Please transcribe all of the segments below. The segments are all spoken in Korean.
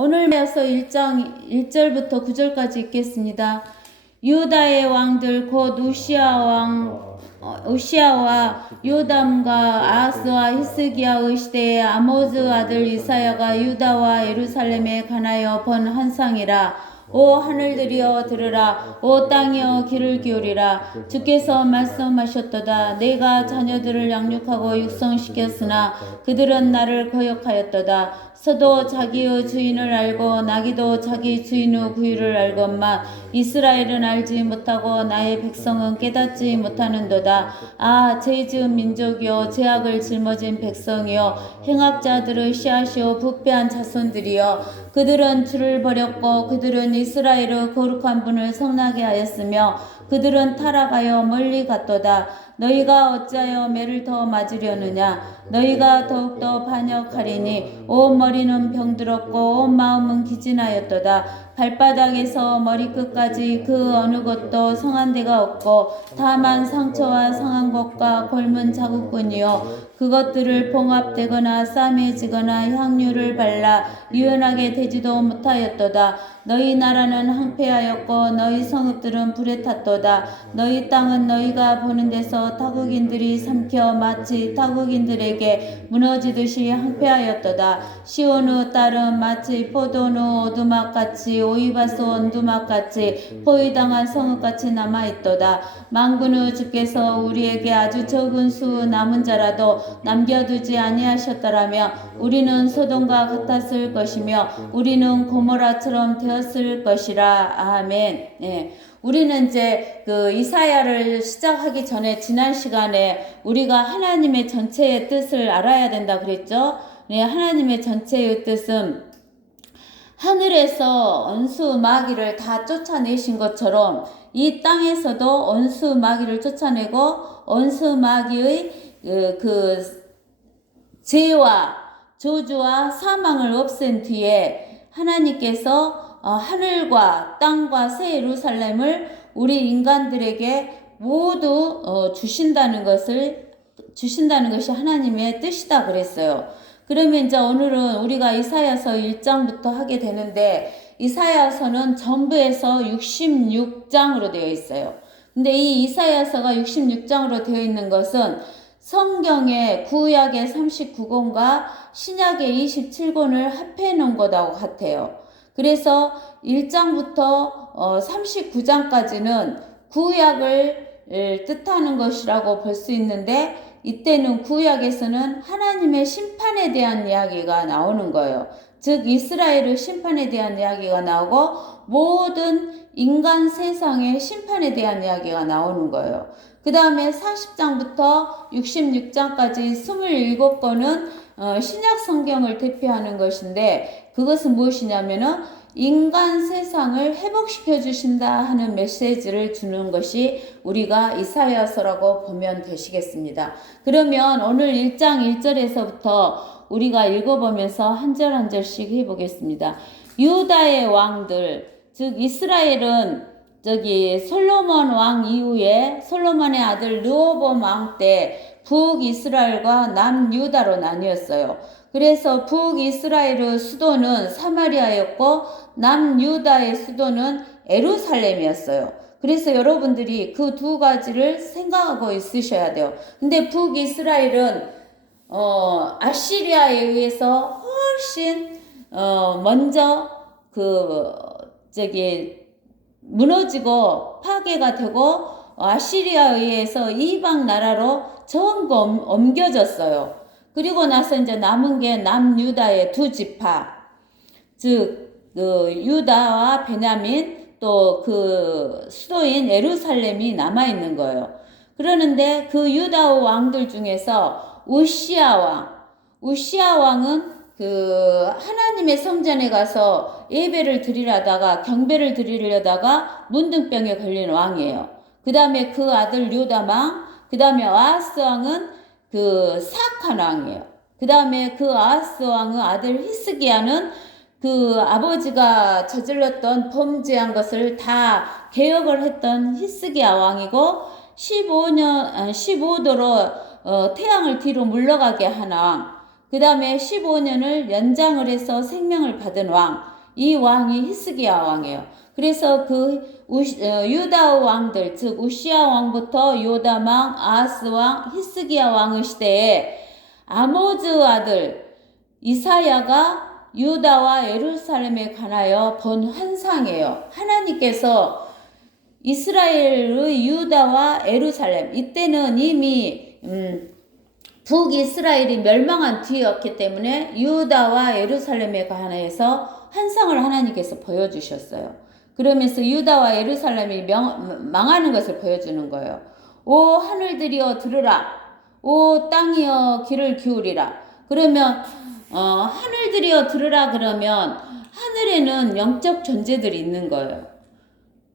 오늘 말서 1장 1절부터 9절까지 읽겠습니다. 유다의 왕들 곧 우시아와 요담과 아하스와 히스기야의 시대에 아모즈 아들 이사야가 유다와 예루살렘에 관하여 본 환상이라. 오 하늘들이여 들으라. 오 땅이여 귀를 기울이라. 주께서 말씀하셨도다. 내가 자녀들을 양육하고 육성시켰으나 그들은 나를 거역하였도다. 소도 자기의 주인을 알고 나귀도 자기 주인의 구유를 알건만 이스라엘은 알지 못하고 나의 백성은 깨닫지 못하는도다. 아 죄지은 민족이여 죄악을 짊어진 백성이여 행악자들의 씨앗이여 부패한 자손들이여 그들은 주를 버렸고 그들은 이스라엘의 거룩한 분을 성나게 하였으며 그들은 타락하여 멀리 갔도다. 너희가 어찌하여 매를 더 맞으려느냐. 너희가 더욱더 반역하리니 온 머리는 병들었고 온 마음은 기진하였도다. 발바닥에서 머리끝까지 그 어느 곳도 성한 데가 없고 다만 상처와 상한 곳과 골문 자국뿐이요 그것들을 봉합되거나 싸매지거나 향유를 발라 유연하게 되지도 못하였도다. 너희 나라는 황폐하였고 너희 성읍들은 불에 탔도다. 너희 땅은 너희가 보는 데서 타국인들이 삼켜 마치 타국인들에게 무너지듯이 황폐하였도다. 시온의 딸은 마치 포도노 오두막같이 오이바스 원두막같이 포위당한 성읍같이 남아있도다. 만군의 주께서 우리에게 아주 적은 수 남은 자라도 남겨두지 아니하셨더라면 우리는 소돔과 같았을 것이며 우리는 고모라처럼 되었을 것이라. 아멘. 네. 우리는 이제 그 이사야를 시작하기 전에 지난 시간에 우리가 하나님의 전체의 뜻을 알아야 된다 그랬죠. 네, 하나님의 전체의 뜻은 하늘에서 언수 마귀를 다 쫓아내신 것처럼 이 땅에서도 언수 마귀를 쫓아내고 언수 마귀의 그 죄와 저주와 사망을 없앤 뒤에 하나님께서 하늘과 땅과 새 예루살렘을 우리 인간들에게 모두 주신다는 것이 하나님의 뜻이다 그랬어요. 그러면 이제 오늘은 우리가 이사야서 1장부터 하게 되는데 이사야서는 전부에서 66장으로 되어 있어요. 근데 이 이사야서가 66장으로 되어 있는 것은 성경의 구약의 39권과 신약의 27권을 합해 놓은 것하고 같아요. 그래서 1장부터 39장까지는 구약을 뜻하는 것이라고 볼 수 있는데 이때는 구약에서는 하나님의 심판에 대한 이야기가 나오는 거예요. 즉 이스라엘의 심판에 대한 이야기가 나오고 모든 인간 세상의 심판에 대한 이야기가 나오는 거예요. 그 다음에 40장부터 66장까지 27권은 신약 성경을 대표하는 것인데 그것은 무엇이냐면은 인간 세상을 회복시켜 주신다 하는 메시지를 주는 것이 우리가 이사야서라고 보면 되시겠습니다. 그러면 오늘 1장 1절에서부터 우리가 읽어보면서 한 절 한 절씩 해보겠습니다. 유다의 왕들, 즉 이스라엘은 솔로몬 왕 이후에 솔로몬의 아들 르호보암 왕 때 북이스라엘과 남유다로 나뉘었어요. 그래서 북이스라엘의 수도는 사마리아였고 남유다의 수도는 예루살렘이었어요. 그래서 여러분들이 그 두 가지를 생각하고 있으셔야 돼요. 근데 북이스라엘은 아시리아에 의해서 훨씬 먼저 무너지고 파괴가 되고 아시리아에 의해서 이방 나라로 전부 옮겨졌어요. 그리고 나서 이제 남은 게 남유다의 두 지파, 즉 유다와 베냐민 또 그 수도인 예루살렘이 남아 있는 거예요. 그러는데 그 유다 왕들 중에서 우시아 왕은 그 하나님의 성전에 가서 예배를 드리려다가 경배를 드리려다가 문둥병에 걸린 왕이에요. 그 다음에 그 아들 요담 왕, 그 다음에 아하스 왕은 그 사악한 왕이에요. 그 다음에 그 아하스 왕의 아들 히스기야는 그 아버지가 저질렀던 범죄한 것을 다 개혁을 했던 히스기야 왕이고 15도로 태양을 뒤로 물러가게 한 왕. 그 다음에 15년을 연장을 해서 생명을 받은 왕, 이 왕이 히스기야 왕이에요. 그래서 유다 왕들, 즉 우시야 왕부터 요담 왕, 아하스 왕, 히스기야 왕의 시대에 아모즈 아들 이사야가 유다와 예루살렘에 관하여 본 환상이에요. 하나님께서 이스라엘의 유다와 예루살렘, 이때는 이미 북이스라엘이 멸망한 뒤였기 때문에 유다와 예루살렘에 관해서 환상을 하나님께서 보여주셨어요. 그러면서 유다와 예루살렘이 망하는 것을 보여주는 거예요. 오 하늘들이여 들으라. 오 땅이여 귀를 기울이라. 그러면 하늘들이여 들으라 그러면 하늘에는 영적 존재들이 있는 거예요.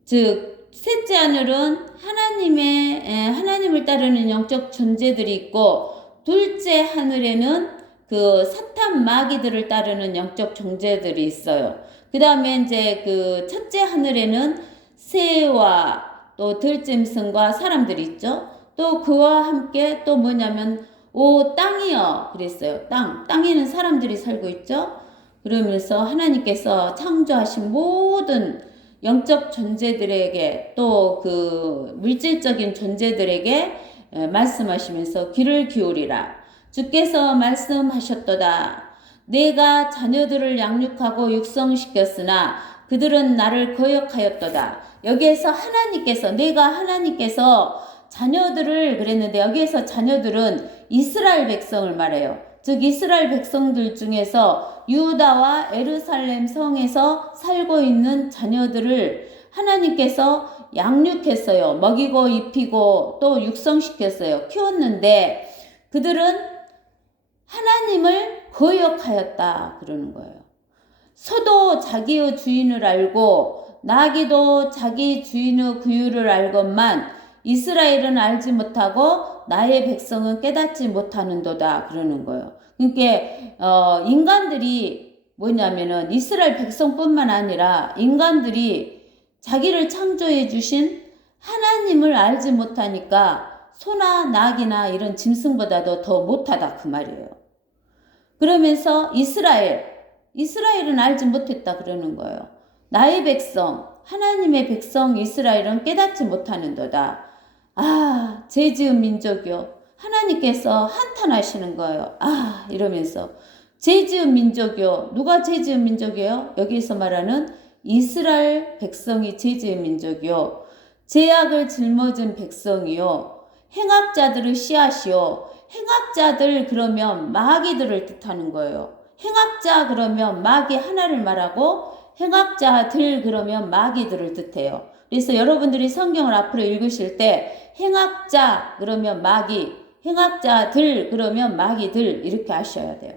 즉 셋째 하늘은 하나님을 따르는 영적 존재들이 있고, 둘째 하늘에는 그 사탄 마귀들을 따르는 영적 존재들이 있어요. 그 다음에 이제 그 첫째 하늘에는 새와 또 들짐승과 사람들이 있죠. 또 그와 함께 또 뭐냐면 오 땅이여 그랬어요. 땅에는 사람들이 살고 있죠. 그러면서 하나님께서 창조하신 모든 영적 존재들에게 또 그 물질적인 존재들에게 말씀하시면서 귀를 기울이라. 주께서 말씀하셨도다. 내가 자녀들을 양육하고 육성시켰으나 그들은 나를 거역하였도다. 여기에서 하나님께서 자녀들을 그랬는데, 여기에서 자녀들은 이스라엘 백성을 말해요. 즉 이스라엘 백성들 중에서 유다와 예루살렘 성에서 살고 있는 자녀들을 하나님께서 양육했어요. 먹이고 입히고 또 육성시켰어요. 키웠는데 그들은 하나님을 거역하였다 그러는 거예요. 소도 자기의 주인을 알고 나귀도 자기 주인의 구유를 알건만 이스라엘은 알지 못하고 나의 백성은 깨닫지 못하는도다 그러는 거예요. 그러니까 인간들이 뭐냐면은 이스라엘 백성뿐만 아니라 인간들이 자기를 창조해 주신 하나님을 알지 못하니까 소나 나귀나 이런 짐승보다도 더 못하다 그 말이에요. 그러면서 이스라엘은 알지 못했다 그러는 거예요. 나의 백성, 하나님의 백성 이스라엘은 깨닫지 못하는도다. 아, 죄 지은 민족이요. 하나님께서 한탄하시는 거예요. 아, 이러면서 죄 지은 민족이요. 누가 죄 지은 민족이에요? 여기서 말하는 이스라엘 백성이 죄 지은 민족이요. 죄악을 짊어진 백성이요. 행악자들의 씨앗이요. 행악자들 그러면 마귀들을 뜻하는 거예요. 행악자 그러면 마귀 하나를 말하고 행악자들 그러면 마귀들을 뜻해요. 그래서 여러분들이 성경을 앞으로 읽으실 때 행악자 그러면 마귀, 행악자들 그러면 마귀들 이렇게 하셔야 돼요.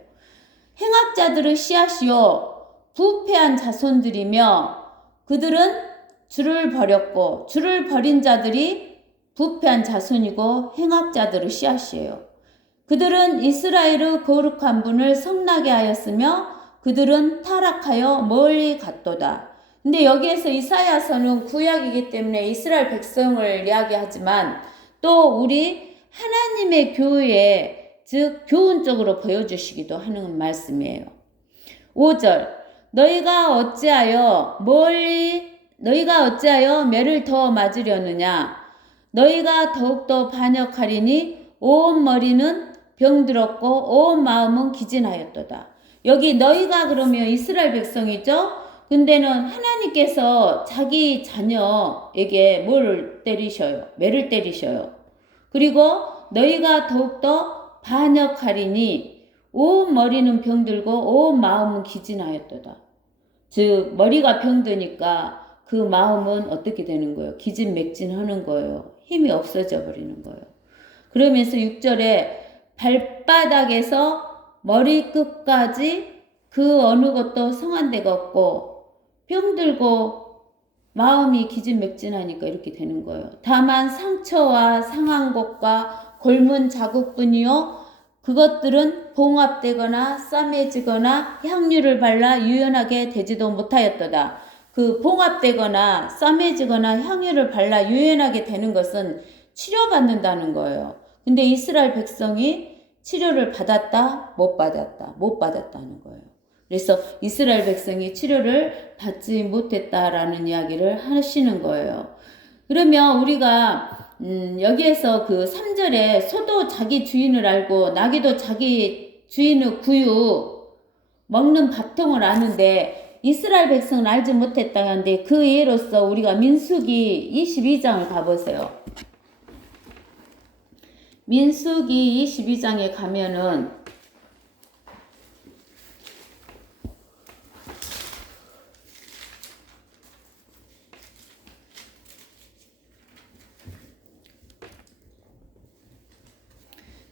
행악자들의 씨앗이요 부패한 자손들이며 그들은 주를 버렸고 주를 버린 자들이 부패한 자손이고 행악자들의 씨앗이에요. 그들은 이스라엘의 거룩한 분을 성나게 하였으며 그들은 타락하여 멀리 갔도다. 근데 여기에서 이사야서는 구약이기 때문에 이스라엘 백성을 이야기하지만 또 우리 하나님의 교회, 즉 교훈적으로 보여주시기도 하는 말씀이에요. 5절 너희가 어찌하여 매를 더 맞으려느냐. 너희가 더욱더 반역하리니 온 머리는 병들었고 온 마음은 기진하였도다. 여기 너희가 그러면 이스라엘 백성이죠. 근데는 하나님께서 자기 자녀에게 뭐를 때리셔요? 매를 때리셔요. 그리고 너희가 더욱더 반역하리니 온 머리는 병들고 온 마음은 기진하였도다. 즉 머리가 병드니까 그 마음은 어떻게 되는 거예요? 기진맥진하는 거예요. 힘이 없어져 버리는 거예요. 그러면서 6절에 발바닥에서 머리끝까지 그 어느 것도 성한 데가 없고 병들고 마음이 기진맥진하니까 이렇게 되는 거예요. 다만 상처와 상한 곳과 골문 자국뿐이요 그것들은 봉합되거나 싸매지거나 향유를 발라 유연하게 되지도 못하였도다. 그 봉합되거나 싸매지거나 향유를 발라 유연하게 되는 것은 치료받는다는 거예요. 근데 이스라엘 백성이 치료를 받았다? 못 받았다? 못 받았다는 거예요. 그래서 이스라엘 백성이 치료를 받지 못했다라는 이야기를 하시는 거예요. 그러면 우리가 여기에서 그 3절에 소도 자기 주인을 알고 나귀도 자기 주인의 구유 먹는 밥통을 아는데 이스라엘 백성은 알지 못했다는데 그 예로서 우리가 민수기 22장을 가보세요. 민수기 22장에 가면은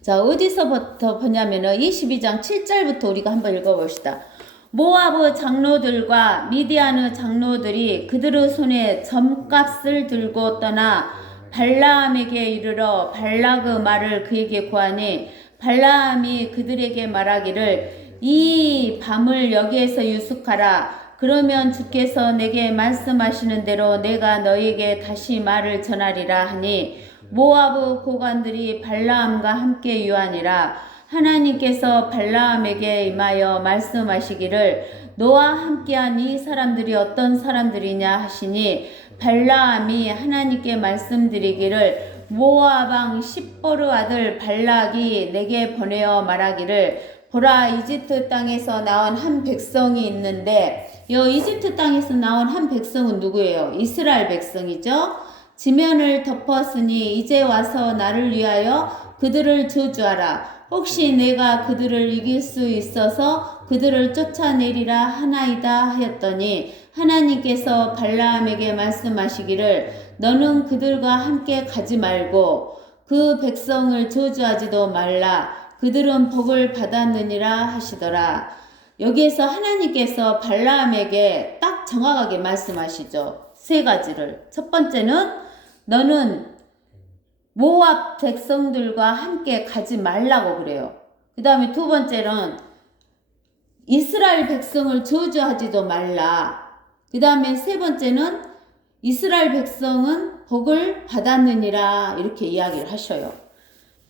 자, 어디서부터 보냐면은 22장 7절부터 우리가 한번 읽어봅시다. 모압의 장로들과 미디안의 장로들이 그들의 손에 점값을 들고 떠나 발라함에게 이르러 발락의 말을 그에게 구하니 발라함이 그들에게 말하기를 이 밤을 여기에서 유숙하라. 그러면 주께서 내게 말씀하시는 대로 내가 너에게 다시 말을 전하리라 하니 모압의 고관들이 발라함과 함께 유하니라. 하나님께서 발라함에게 임하여 말씀하시기를 너와 함께한 이 사람들이 어떤 사람들이냐 하시니 발라함이 하나님께 말씀드리기를 모압 왕 십보르 아들 발락이 내게 보내어 말하기를 보라 이집트 땅에서 나온 한 백성이 있는데 이 이집트 땅에서 나온 한 백성은 누구예요? 이스라엘 백성이죠. 지면을 덮었으니 이제 와서 나를 위하여 그들을 저주하라. 혹시 내가 그들을 이길 수 있어서 그들을 쫓아내리라 하나이다 하였더니 하나님께서 발라함에게 말씀하시기를 너는 그들과 함께 가지 말고 그 백성을 저주하지도 말라. 그들은 복을 받았느니라 하시더라. 여기에서 하나님께서 발라함에게 딱 정확하게 말씀하시죠. 세 가지를. 첫 번째는 너는 모압 백성들과 함께 가지 말라고 그래요. 그 다음에 두 번째는 이스라엘 백성을 저주하지도 말라. 그 다음에 세 번째는 이스라엘 백성은 복을 받았느니라 이렇게 이야기를 하셔요.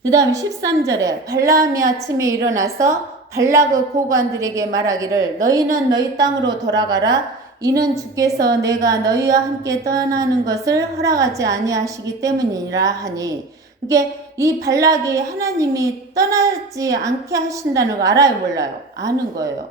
그 다음에 13절에 발라함이 아침에 일어나서 발락의 고관들에게 말하기를 너희는 너희 땅으로 돌아가라. 이는 주께서 내가 너희와 함께 떠나는 것을 허락하지 아니하시기 때문이라 하니 이게 이 발락이 하나님이 떠나지 않게 하신다는 거 알아요 몰라요? 아는 거예요.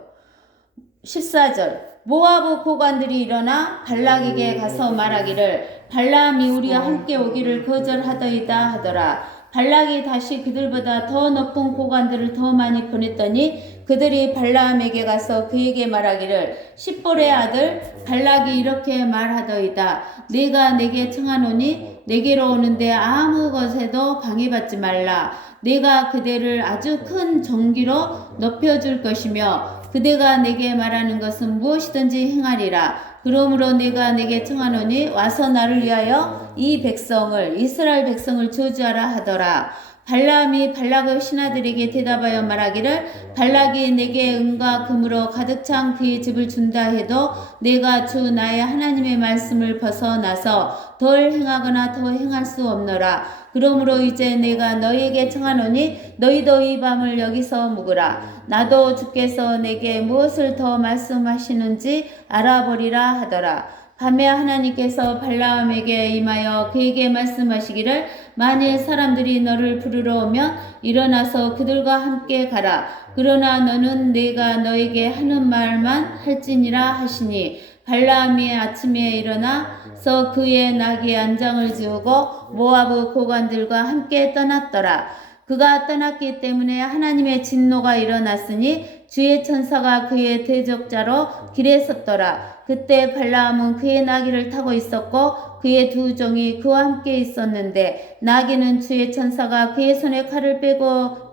14절 모압의 고관들이 일어나 발락에게 가서 말하기를 발라함이 우리와 함께 오기를 거절하더이다 하더라. 발락이 다시 그들보다 더 높은 고관들을 더 많이 보냈더니 그들이 발라함에게 가서 그에게 말하기를 십볼의 아들 발락이 이렇게 말하더이다. 네가 내게 청하노니 내게로 오는데 아무 것에도 방해받지 말라. 내가 그대를 아주 큰 정기로 높여줄 것이며 그대가 내게 말하는 것은 무엇이든지 행하리라. 그러므로 내가 내게 청하노니 와서 나를 위하여 이 백성을 이스라엘 백성을 저주하라 하더라. 발라함이 발락의 신하들에게 대답하여 말하기를 발락이 내게 은과 금으로 가득 찬 그의 집을 준다 해도 내가 주 나의 하나님의 말씀을 벗어나서 덜 행하거나 더 행할 수 없노라. 그러므로 이제 내가 너희에게 청하노니 너희도 이 밤을 여기서 묵으라. 나도 주께서 내게 무엇을 더 말씀하시는지 알아보리라 하더라. 밤에 하나님께서 발라함에게 임하여 그에게 말씀하시기를 만일 사람들이 너를 부르러 오면 일어나서 그들과 함께 가라. 그러나 너는 내가 너에게 하는 말만 할지니라 하시니 발라함이 아침에 일어나서 그의 나귀의 안장을 지우고 모압의 고관들과 함께 떠났더라. 그가 떠났기 때문에 하나님의 진노가 일어났으니 주의 천사가 그의 대적자로 길에 섰더라. 그때 발라함은 그의 나귀를 타고 있었고 그의 두 종이 그와 함께 있었는데 나귀는 주의 천사가 그의 손에 칼을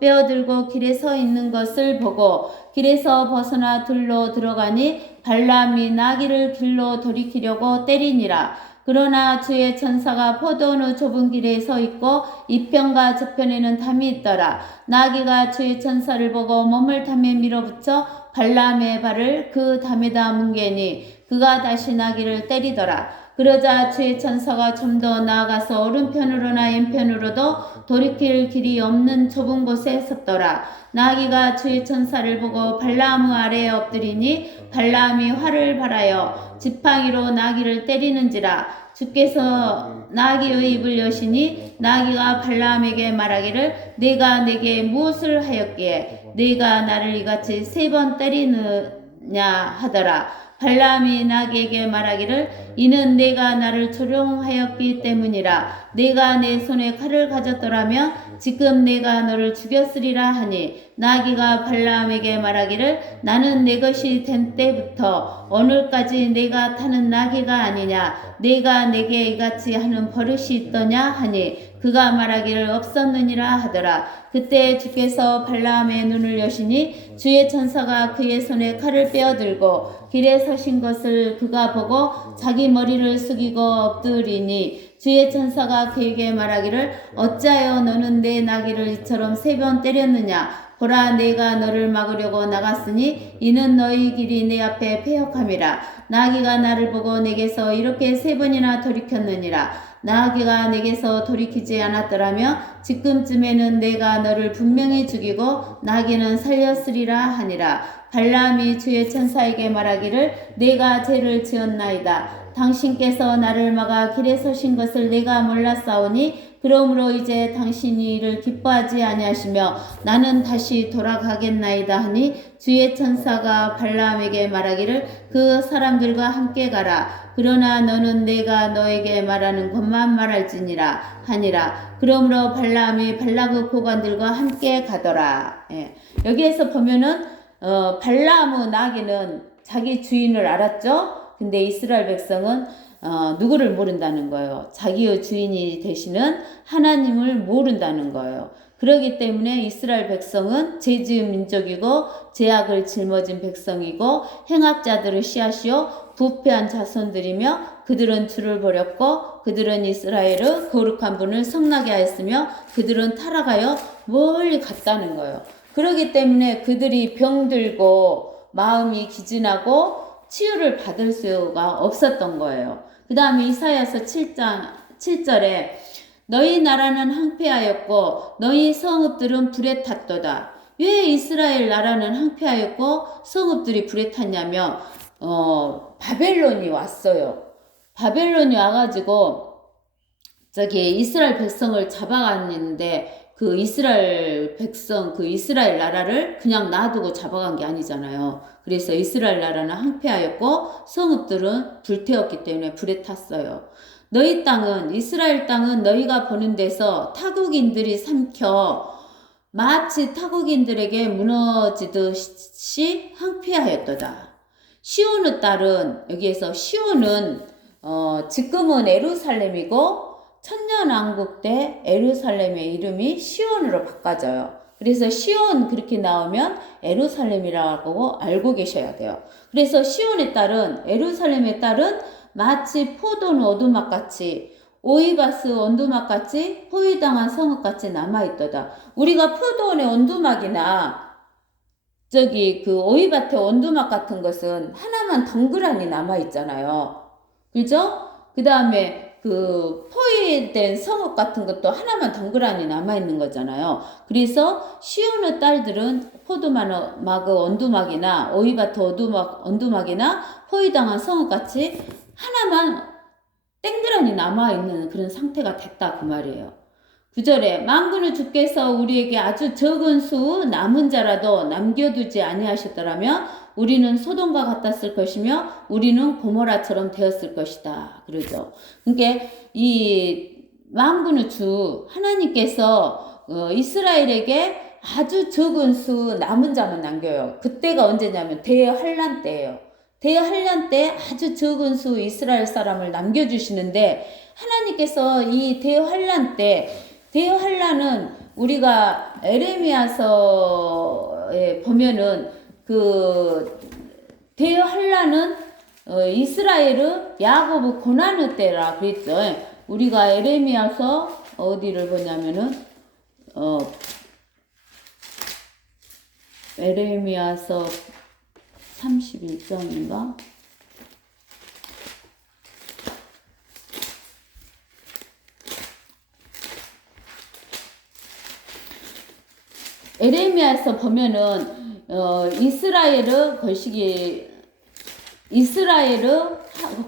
빼어들고 길에 서 있는 것을 보고 길에서 벗어나 들로 들어가니 발라함이 나귀를 길로 돌이키려고 때리니라. 그러나 주의 천사가 포도원의 좁은 길에 서 있고 이편과 저편에는 담이 있더라. 나귀가 주의 천사를 보고 몸을 담에 밀어붙여 발라함의 발을 그 담에다 뭉개니 그가 다시 나귀를 때리더라. 그러자 주의 천사가 좀 더 나아가서 오른편으로나 왼편으로도 돌이킬 길이 없는 좁은 곳에 섰더라. 나귀가 주의 천사를 보고 발라암 아래에 엎드리니 발라암이 활을 발하여 지팡이로 나귀를 때리는지라. 주께서 나귀의 입을 여시니 나귀가 발라암에게 말하기를 내가 내게 무엇을 하였기에 네가 나를 이같이 3번 때리느냐 하더라. 발라암이 나귀에게 말하기를 이는 내가 나를 조롱하였기 때문이라. 내가 내 손에 칼을 가졌더라면 지금 내가 너를 죽였으리라 하니 나귀가 발라암에게 말하기를 나는 내 것이 된 때부터 오늘까지 내가 타는 나귀가 아니냐. 내가 내게 이같이 하는 버릇이 있더냐 하니 그가 말하기를 없었느니라 하더라. 그때 주께서 발라암의 눈을 여시니 주의 천사가 그의 손에 칼을 빼어들고 길에 서신 것을 그가 보고 자기 머리를 숙이고 엎드리니 주의 천사가 그에게 말하기를 어찌하여 너는 내 나귀를 이처럼 3번 때렸느냐. 보라 내가 너를 막으려고 나갔으니 이는 너희 길이 내 앞에 패역함이라. 나귀가 나를 보고 내게서 이렇게 3번이나 돌이켰느니라. 나귀가 내게서 돌이키지 않았더라면 지금쯤에는 내가 너를 분명히 죽이고 나귀는 살렸으리라 하니라. 발라암이 주의 천사에게 말하기를 내가 죄를 지었나이다. 당신께서 나를 막아 길에 서신 것을 내가 몰랐사오니 그러므로 이제 당신이 이를 기뻐하지 아니하시며 나는 다시 돌아가겠나이다 하니 주의 천사가 발라암에게 말하기를 그 사람들과 함께 가라. 그러나 너는 내가 너에게 말하는 것만 말할지니라 하니라. 그러므로 발라암이 발락의 고관들과 함께 가더라. 여기에서 보면은 발라암의 나귀는 자기 주인을 알았죠. 근데 이스라엘 백성은 누구를 모른다는 거예요. 자기의 주인이 되시는 하나님을 모른다는 거예요. 그렇기 때문에 이스라엘 백성은 죄 지은 민족이고 죄악을 짊어진 백성이고 행악자들의 씨앗이요 부패한 자손들이며 그들은 주를 버렸고 그들은 이스라엘의 거룩한 분을 성나게 하였으며 그들은 타락하여 멀리 갔다는 거예요. 그렇기 때문에 그들이 병들고 마음이 기진하고 치유를 받을 수가 없었던 거예요. 그 다음에 이사야서 7장 7절에 너희 나라는 황폐하였고 너희 성읍들은 불에 탔도다. 왜 이스라엘 나라는 황폐하였고 성읍들이 불에 탔냐면 바벨론이 왔어요. 바벨론이 와가지고 저기 이스라엘 백성을 잡아갔는데 그 이스라엘 백성, 그 이스라엘 나라를 그냥 놔두고 잡아간 게 아니잖아요. 그래서 이스라엘 나라는 황폐하였고 성읍들은 불태웠기 때문에 불에 탔어요. 너희 땅은, 이스라엘 땅은 너희가 보는 데서 타국인들이 삼켜 마치 타국인들에게 무너지듯이 황폐하였도다. 시온의 딸은, 여기에서 시온은 지금은 예루살렘이고 천년왕국 때 예루살렘의 이름이 시온으로 바꿔져요. 그래서 시온 그렇게 나오면 예루살렘이라고 알고 계셔야 돼요. 그래서 시온의 딸은, 예루살렘의 딸은 마치 포도는 오두막같이 오이바스 온두막같이 포위당한 성읍같이 남아있도다. 우리가 포도원의 온두막이나 저기 그 오이밭의 온두막 같은 것은 하나만 덩그러니 남아있잖아요. 그죠? 그 다음에 그 포위된 성읍 같은 것도 하나만 덩그러니 남아있는 거잖아요. 그래서 시온의 딸들은 포도막의 온두막이나 오이밭의 온두막이나 포위당한 성읍같이 하나만 땡그라니 남아있는 그런 상태가 됐다 그 말이에요. 9절에 만군의 주께서 우리에게 아주 적은 수 남은 자라도 남겨두지 아니하셨더라면 우리는 소돔과 같았을 것이며 우리는 고모라처럼 되었을 것이다. 그러죠. 그러니까 이 만군의 주 하나님께서 이스라엘에게 아주 적은 수 남은 자만 남겨요. 그때가 언제냐면 대환란 때예요. 대환란 때 아주 적은 수 이스라엘 사람을 남겨주시는데 하나님께서 이 대환란 때 대환란은 우리가 에레미야서에 보면은 그 대환란은 이스라엘의 야곱의 고난의 때라 그랬죠. 우리가 에레미야서 어디를 보냐면은 에레미야서 31장인가? 에레미야에서 보면은 이스라엘의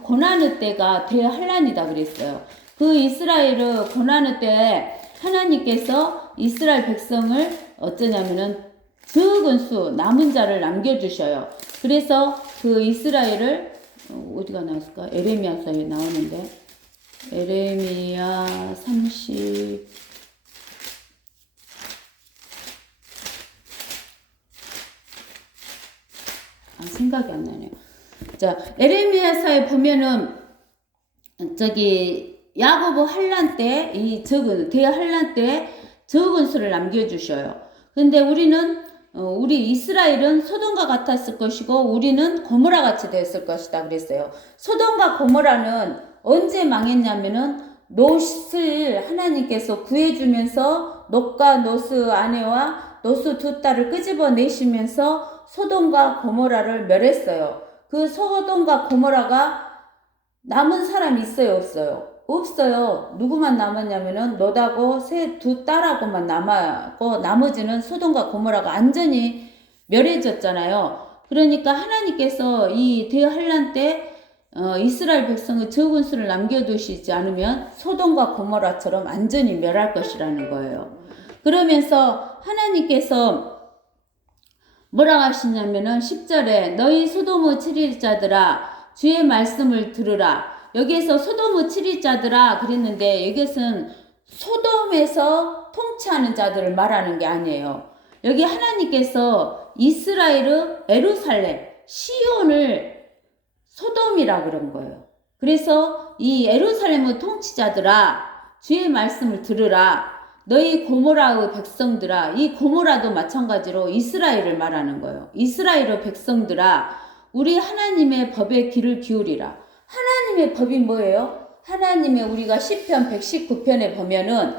고난의 때가 대환란이다 그랬어요. 그 이스라엘의 고난의 때에 하나님께서 이스라엘 백성을 어쩌냐면은 적은 수 남은 자를 남겨주셔요. 그래서 그 이스라엘을 어디가 나왔을까? 에레미야서에 나오는데 에레미야 30 생각이 안 나네요. 자, 에레미야서에 보면은 야고보 환란 때 이 적은 대환란 때 적은 수를 남겨주셔요. 근데 우리 이스라엘은 소돔과 같았을 것이고 우리는 고모라 같이 되었을 것이다 그랬어요. 소돔과 고모라는 언제 망했냐면은 롯을 하나님께서 구해주면서 롯과 롯의 아내와 롯의 두 딸을 끄집어내시면서 소돔과 고모라를 멸했어요. 그 소돔과 고모라가 남은 사람이 있어요, 없어요? 없어요. 누구만 남았냐면은 롯하고 두 딸하고만 남았고 나머지는 소돔과 고모라가 완전히 멸해졌잖아요. 그러니까 하나님께서 이 대환란 때 이스라엘 백성의 적은 수를 남겨두시지 않으면 소돔과 고모라처럼 완전히 멸할 것이라는 거예요. 그러면서 하나님께서 뭐라고 하시냐면은 10절에 너희 소돔의 7일자들아 주의 말씀을 들으라. 여기에서 소돔의 7일자들아 그랬는데 이것은 소돔에서 통치하는 자들을 말하는 게 아니에요. 여기 하나님께서 이스라엘의 예루살렘 시온을 소돔이라 그런 거예요. 그래서 이 예루살렘의 통치자들아 주의 말씀을 들으라. 너희 고모라의 백성들아, 이 고모라도 마찬가지로 이스라엘을 말하는 거예요. 이스라엘의 백성들아, 우리 하나님의 법에 귀를 기울이라. 하나님의 법이 뭐예요? 하나님의 우리가 시편 119편에 보면은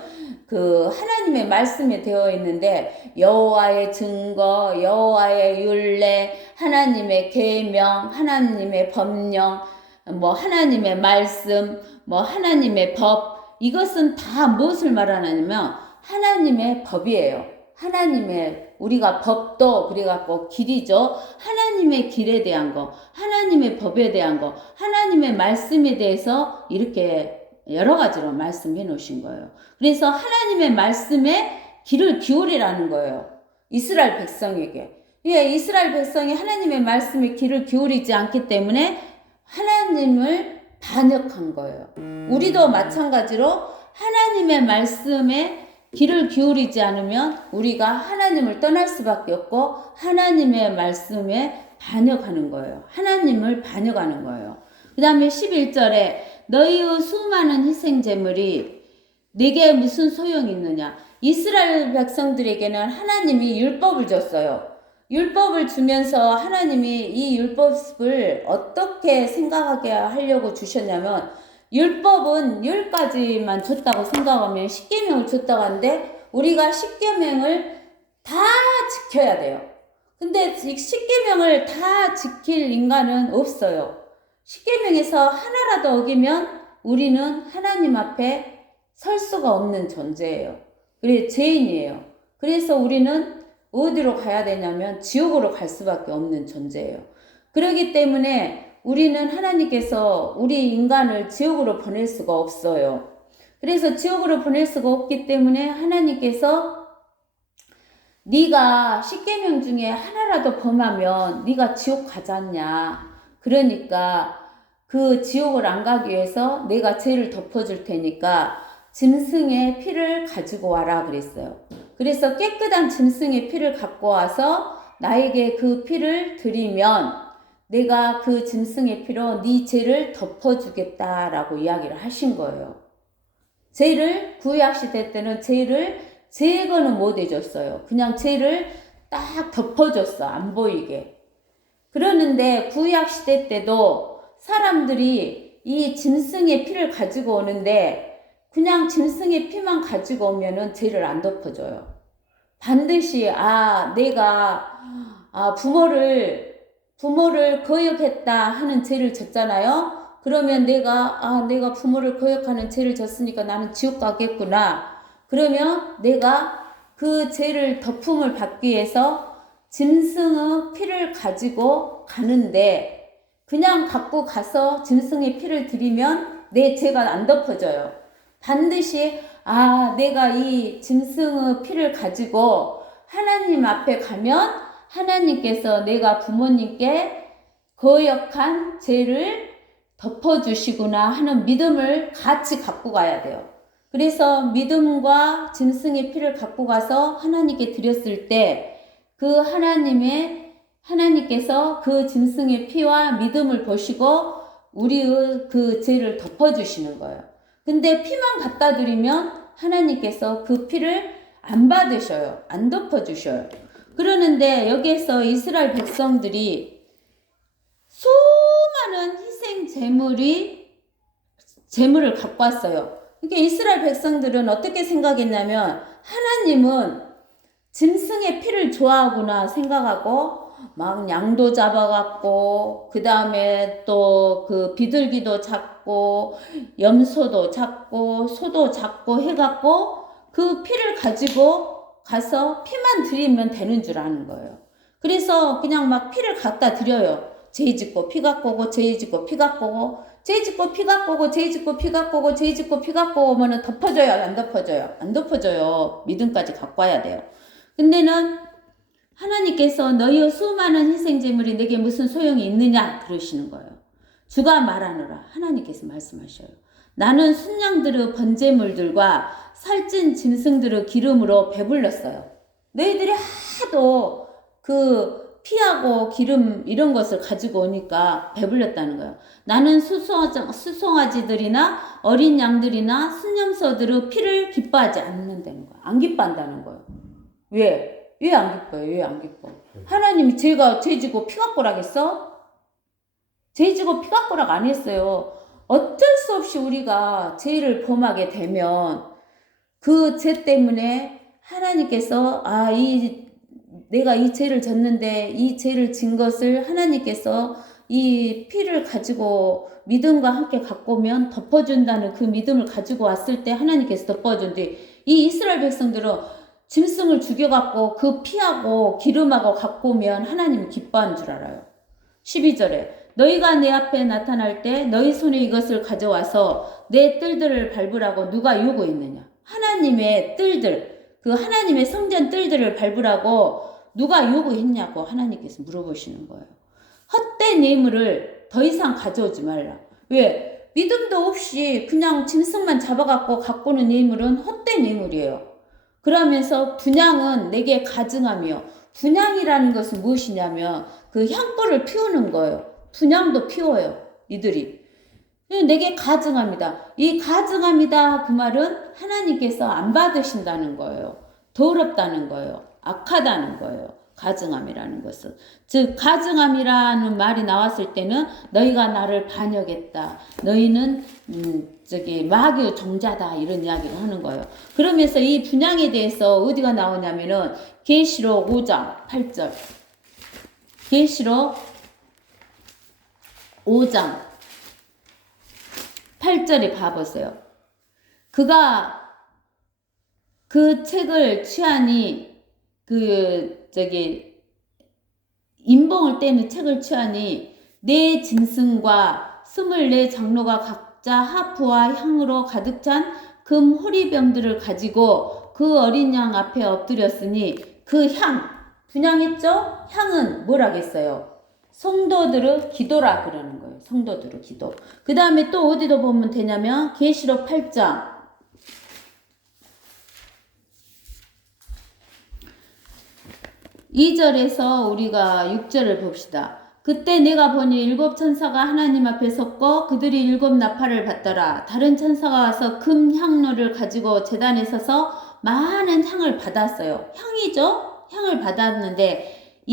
그 하나님의 말씀에 되어 있는데 여호와의 증거, 여호와의 율례, 하나님의 계명, 하나님의 법령, 하나님의 말씀, 하나님의 법 이것은 다 무엇을 말하냐면 하나님의 법이에요. 하나님의 우리가 법도 그래갖고 길이죠. 하나님의 길에 대한 거, 하나님의 법에 대한 거, 하나님의 말씀에 대해서 이렇게 여러 가지로 말씀해 놓으신 거예요. 그래서 하나님의 말씀에 귀를 기울이라는 거예요. 이스라엘 백성에게. 이스라엘 백성이 하나님의 말씀에 귀를 기울이지 않기 때문에 하나님을 반역한 거예요. 우리도 마찬가지로 하나님의 말씀에 귀를 기울이지 않으면 우리가 하나님을 떠날 수밖에 없고 하나님의 말씀에 반역하는 거예요. 하나님을 반역하는 거예요. 그 다음에 11절에 너희의 수많은 희생제물이 네게 무슨 소용이 있느냐. 이스라엘 백성들에게는 하나님이 율법을 줬어요. 율법을 주면서 하나님이 이 율법을 어떻게 생각하게 하려고 주셨냐면 율법은 10가지만 줬다고 생각하면 10계명을 줬다고 하는데 우리가 10계명을 다 지켜야 돼요. 근데 10계명을 다 지킬 인간은 없어요. 10계명에서 하나라도 어기면 우리는 하나님 앞에 설 수가 없는 존재예요. 그래 죄인이에요. 그래서 우리는 어디로 가야 되냐면 지옥으로 갈 수밖에 없는 존재예요. 그렇기 때문에 우리는 하나님께서 우리 인간을 지옥으로 보낼 수가 없어요. 그래서 지옥으로 보낼 수가 없기 때문에 하나님께서 네가 10계명 중에 하나라도 범하면 네가 지옥 가지 않냐. 그러니까 그 지옥을 안 가기 위해서 내가 죄를 덮어줄 테니까 짐승의 피를 가지고 와라 그랬어요. 그래서 깨끗한 짐승의 피를 갖고 와서 나에게 그 피를 드리면 내가 그 짐승의 피로 네 죄를 덮어주겠다라고 이야기를 하신 거예요. 죄를 구약시대 때는 죄를 제거는 못 해줬어요. 그냥 죄를 딱 덮어줬어. 안 보이게. 그러는데 구약시대 때도 사람들이 이 짐승의 피를 가지고 오는데 그냥 짐승의 피만 가지고 오면은 죄를 안 덮어줘요. 반드시 내가 부모를 거역했다 하는 죄를 졌잖아요. 그러면 내가 부모를 거역하는 죄를 졌으니까 나는 지옥 가겠구나. 그러면 내가 그 죄를 덮음을 받기 위해서 짐승의 피를 가지고 가는데 그냥 갖고 가서 짐승의 피를 드리면 내 죄가 안 덮어져요. 반드시 내가 이 짐승의 피를 가지고 하나님 앞에 가면 하나님께서 내가 부모님께 거역한 죄를 덮어주시구나 하는 믿음을 같이 갖고 가야 돼요. 그래서 믿음과 짐승의 피를 갖고 가서 하나님께 드렸을 때 그 하나님께서 그 짐승의 피와 믿음을 보시고 우리의 그 죄를 덮어주시는 거예요. 근데 피만 갖다 드리면 하나님께서 그 피를 안 받으셔요. 안 덮어주셔요. 그러는데 여기에서 이스라엘 백성들이 수많은 희생 제물을 갖고 왔어요. 그러니까 이스라엘 백성들은 어떻게 생각했냐면 하나님은 짐승의 피를 좋아하구나 생각하고 막 양도 잡아갖고 그 다음에 또 그 비둘기도 잡고 염소도 잡고 소도 잡고 해갖고 그 피를 가지고 가서 피만 드리면 되는 줄 아는 거예요. 그래서 그냥 막 피를 갖다 드려요. 죄 짓고 피 갖고 오고 죄 짓고 피 갖고 오고 죄 짓고 피 갖고 오고 죄 짓고 피 갖고 오고 죄 짓고 피 갖고 오면은 덮어줘요? 안 덮어줘요? 안 덮어줘요. 믿음까지 갖고 와야 돼요. 근데는 하나님께서 너희의 수많은 희생제물이 내게 무슨 소용이 있느냐 그러시는 거예요. 주가 말하노라. 하나님께서 말씀하셔요. 나는 순양들의 번제물들과 살찐 짐승들의 기름으로 배불렀어요. 너희들이 하도 그 피하고 기름 이런 것을 가지고 오니까 배불렸다는 거예요. 나는 수송아지들이나 어린 양들이나 순염소들의 피를 기뻐하지 않는다는 거예요. 안 기뻐한다는 거예요. 왜? 왜 안 기뻐요? 왜 안 기뻐? 하나님이 죄 지고 피 갖고라겠어? 죄 지고 피 갖고락 안 했어요. 어쩔 수 없이 우리가 죄를 범하게 되면 그 죄 때문에 하나님께서 내가 이 죄를 졌는데 이 죄를 진 것을 하나님께서 이 피를 가지고 믿음과 함께 갖고 오면 덮어준다는 그 믿음을 가지고 왔을 때 하나님께서 덮어준대. 이 이스라엘 백성들은 짐승을 죽여갖고 그 피하고 기름하고 갖고 오면 하나님이 기뻐하는 줄 알아요. 12절에 너희가 내 앞에 나타날 때 너희 손에 이것을 가져와서 내 뜰들을 밟으라고 누가 요구했느냐. 하나님의 뜰들, 그 하나님의 성전 뜰들을 밟으라고 누가 요구했냐고 하나님께서 물어보시는 거예요. 헛된 예물을 더 이상 가져오지 말라. 왜? 믿음도 없이 그냥 짐승만 잡아갖고 갖고 오는 예물은 헛된 예물이에요. 그러면서 분향은 내게 가증하며, 분향이라는 것은 무엇이냐면 그 향꽃을 피우는 거예요. 분향도 피워요. 이들이. 내게 가증합니다. 이 가증합니다. 그 말은 하나님께서 안 받으신다는 거예요. 더럽다는 거예요. 악하다는 거예요. 가증함이라는 것은. 즉 가증함이라는 말이 나왔을 때는 너희가 나를 반역했다. 너희는 마귀의 종자다. 이런 이야기를 하는 거예요. 그러면서 이 분향에 대해서 어디가 나오냐면은 계시록 5장 8절. 계시록 5장 8절에 봐보세요. 그가 그 책을 취하니 인봉을 떼는 책을 취하니 네 짐승과 24 장로가 각자 하프와 향으로 가득 찬 금 호리병들을 가지고 그 어린 양 앞에 엎드렸으니 그 향, 분향했죠? 향은 뭐라겠어요? 성도들의 기도라 그러는 거예요. 성도들의 기도. 그 다음에 또 어디도 보면 되냐면 계시록 8장 2절에서 우리가 6절을 봅시다. 그때 내가 보니 7 천사가 하나님 앞에 섰고 그들이 7 나팔을 받더라. 다른 천사가 와서 금 향로를 가지고 제단에 서서 많은 향을 받았어요. 향이죠? 향을 받았는데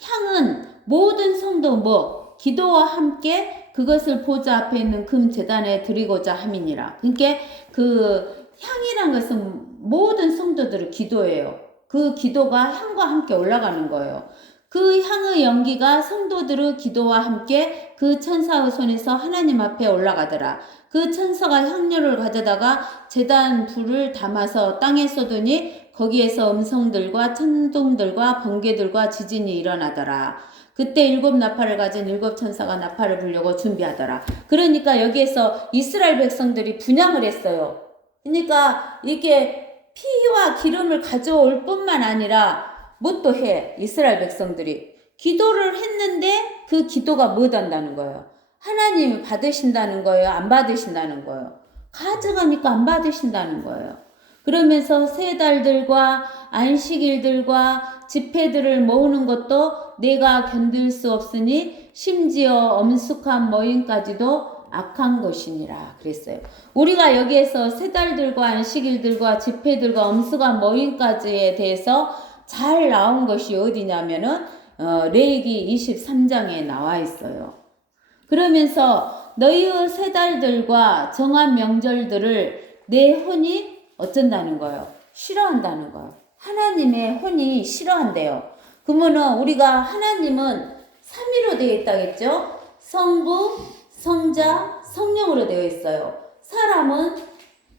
향은 모든 성도 기도와 함께 그것을 보좌 앞에 있는 금 제단에 드리고자 함이니라. 그러니까 그 향이란 것은 모든 성도들의 기도예요. 그 기도가 향과 함께 올라가는 거예요. 그 향의 연기가 성도들의 기도와 함께 그 천사의 손에서 하나님 앞에 올라가더라. 그 천사가 향료를 가져다가 제단 불을 담아서 땅에 쏟으니 거기에서 음성들과 천둥들과 번개들과 지진이 일어나더라. 그때 7나팔을 가진 7천사가 나팔을 불려고 준비하더라. 그러니까 여기에서 이스라엘 백성들이 분향을 했어요. 그러니까 이게 피와 기름을 가져올 뿐만 아니라 뭣도 해. 이스라엘 백성들이 기도를 했는데 그 기도가 뭐 한다는 거예요? 하나님이 받으신다는 거예요? 안 받으신다는 거예요? 가져가니까 안 받으신다는 거예요. 그러면서 세 달들과 안식일들과 집회들을 모으는 것도 내가 견딜 수 없으니 심지어 엄숙한 모임까지도 악한 것이니라 그랬어요. 우리가 여기에서 세 달들과 안식일들과 집회들과 엄숙한 모임까지에 대해서 잘 나온 것이 어디냐면은 레위기 23장에 나와 있어요. 그러면서 너희의 세 달들과 정한 명절들을 내 혼이 어쩐다는 거예요? 싫어한다는 거예요. 하나님의 혼이 싫어한대요. 그러면은 우리가 하나님은 삼위로 되어 있다겠죠? 성부, 성자, 성령으로 되어 있어요. 사람은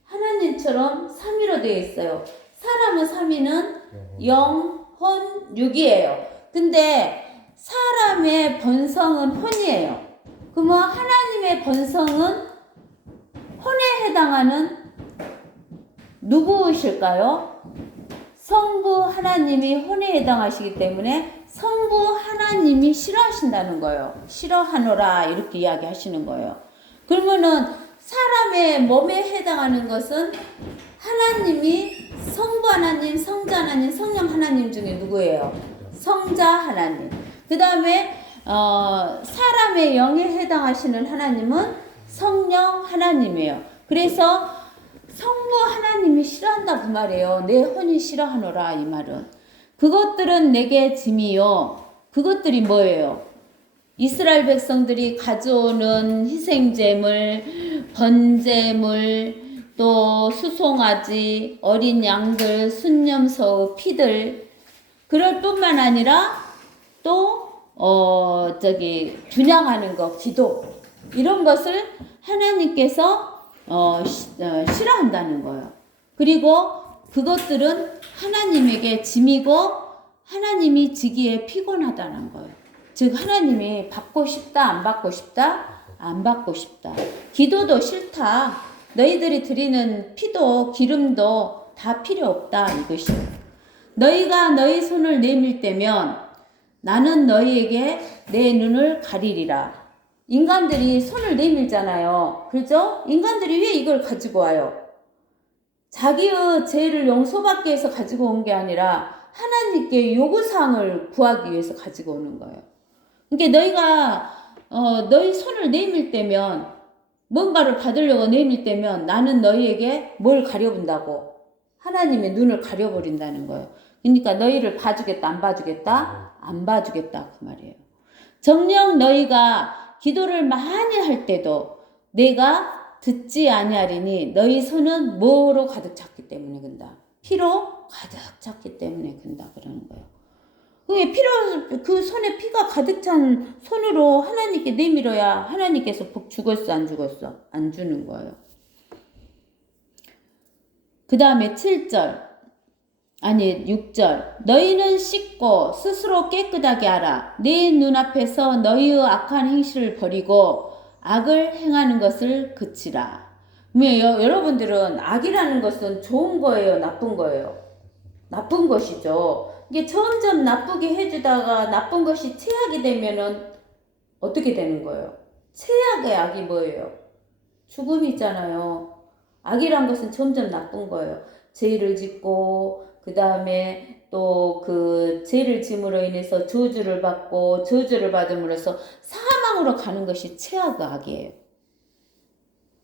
하나님처럼 삼위로 되어 있어요. 사람은 삼위는 영, 혼, 육이에요. 근데 사람의 본성은 혼이에요. 그러면 하나님의 본성은 혼에 해당하는 누구이실까요? 성부 하나님이 혼에 해당하시기 때문에 성부 하나님이 싫어하신다는 거예요. 싫어하노라 이렇게 이야기하시는 거예요. 그러면은 사람의 몸에 해당하는 것은 하나님이 성부 하나님, 성자 하나님, 성령 하나님 중에 누구예요? 성자 하나님. 그 다음에 사람의 영에 해당하시는 하나님은 성령 하나님이에요. 그래서 성부 하나님이 싫어한다 그 말이에요. 내 혼이 싫어하노라 이 말은. 그것들은 내게 짐이요. 그것들이 뭐예요? 이스라엘 백성들이 가져오는 희생제물, 번제물, 또 수송아지, 어린 양들, 순념소, 피들 그럴 뿐만 아니라 또 분양하는 거, 기도 이런 것을 하나님께서 싫어한다는 거예요. 그리고 그것들은 하나님에게 짐이고 하나님이 지기에 피곤하다는 거예요. 즉 하나님이 받고 싶다 안 받고 싶다? 안 받고 싶다. 기도도 싫다. 너희들이 드리는 피도 기름도 다 필요 없다 이것이요. 너희가 너희 손을 내밀 때면 나는 너희에게 내 눈을 가리리라. 인간들이 손을 내밀잖아요. 그죠? 인간들이 왜 이걸 가지고 와요? 자기의 죄를 용서받기 위해서 가지고 온 게 아니라 하나님께 요구사항을 구하기 위해서 가지고 오는 거예요. 그러니까 너희가 너희 손을 내밀 때면 뭔가를 받으려고 내밀 때면 나는 너희에게 뭘 가려본다고? 하나님의 눈을 가려버린다는 거예요. 그러니까 너희를 봐주겠다 안 봐주겠다? 안 봐주겠다 그 말이에요. 정녕 너희가 기도를 많이 할 때도 내가 듣지 아니하리니 너희 손은 뭐로 가득 찼기 때문에 근다. 피로 가득 찼기 때문에 근다 그러는 거예요. 그 손에 피가 가득 찬 손으로 하나님께 내밀어야 하나님께서 복 주겠어 안 주겠어? 안 주는 거예요. 그 다음에 6절 너희는 씻고 스스로 깨끗하게 하라. 내 눈앞에서 너희의 악한 행실을 버리고 악을 행하는 것을 그치라. 여러분들은 악이라는 것은 좋은 거예요? 나쁜 거예요? 나쁜 것이죠. 이게 점점 나쁘게 해주다가 나쁜 것이 최악이 되면은 어떻게 되는 거예요? 최악의 악이 뭐예요? 죽음이잖아요. 악이란 것은 점점 나쁜 거예요. 죄를 짓고 그 다음에 또 그 죄를 짐으로 인해서 저주를 받고 저주를 받음으로써 사망으로 가는 것이 최악의 악이에요.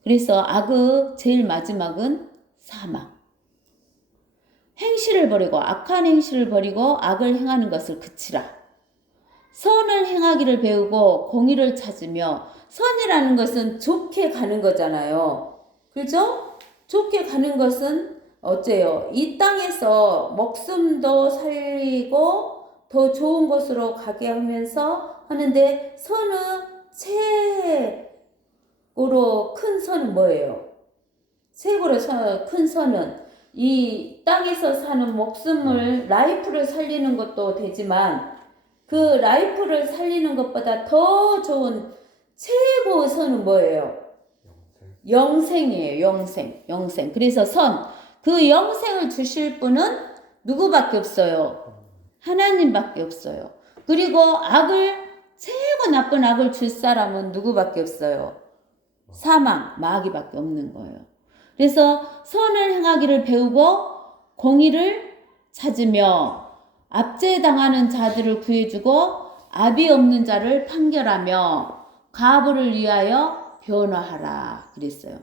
그래서 악의 제일 마지막은 사망. 행실을 버리고 악한 행실을 버리고 악을 행하는 것을 그치라. 선을 행하기를 배우고 공의를 찾으며 선이라는 것은 좋게 가는 거잖아요. 그렇죠? 좋게 가는 것은 어째요? 이 땅에서 목숨도 살리고 더 좋은 곳으로 가게 하면서 하는데 선은 최고로 큰 선은 뭐예요? 최고로 큰 선은 이 땅에서 사는 목숨을 라이프를 살리는 것도 되지만 그 라이프를 살리는 것보다 더 좋은 최고의 선은 뭐예요? 영생이에요. 영생. 그래서 그 영생을 주실 분은 누구밖에 없어요? 하나님밖에 없어요. 그리고 최고 나쁜 악을 줄 사람은 누구밖에 없어요? 사망, 마귀밖에 없는 거예요. 그래서 선을 행하기를 배우고 공의를 찾으며 압제당하는 자들을 구해주고 압이 없는 자를 판결하며 가부를 위하여 변화하라 그랬어요.